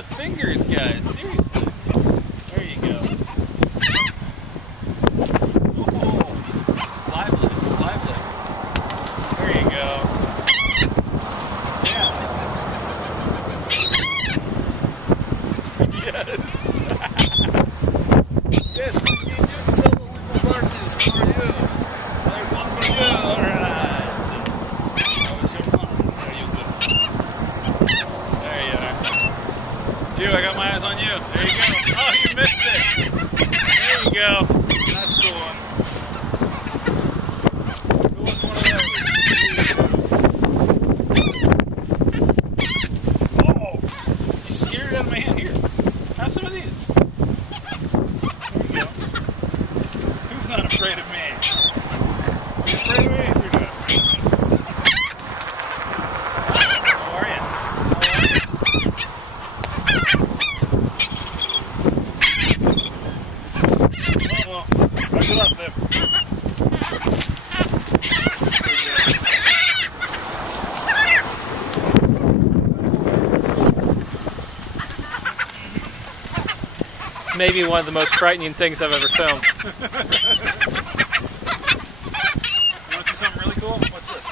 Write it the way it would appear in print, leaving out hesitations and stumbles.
the fingers, guys. Seriously. There you go. Oh, lively, lively. There you go. Yeah. Yes. Yes, we can do so little darkness. How are you? There's one for you. All right. That was your mom. There you go. There you are. Dude, I got my eyes on you. There you go. Oh, you missed it. There you go. That's the one. Who wants one of those? Oh, you scared it out of my hand. Here, have some of these. There you go. Who's not afraid of me? Are you afraid of me? You're not afraid of me. How are you? Well, how's your left there? It's maybe one of the most frightening things I've ever filmed. You want to see something really cool? What's this?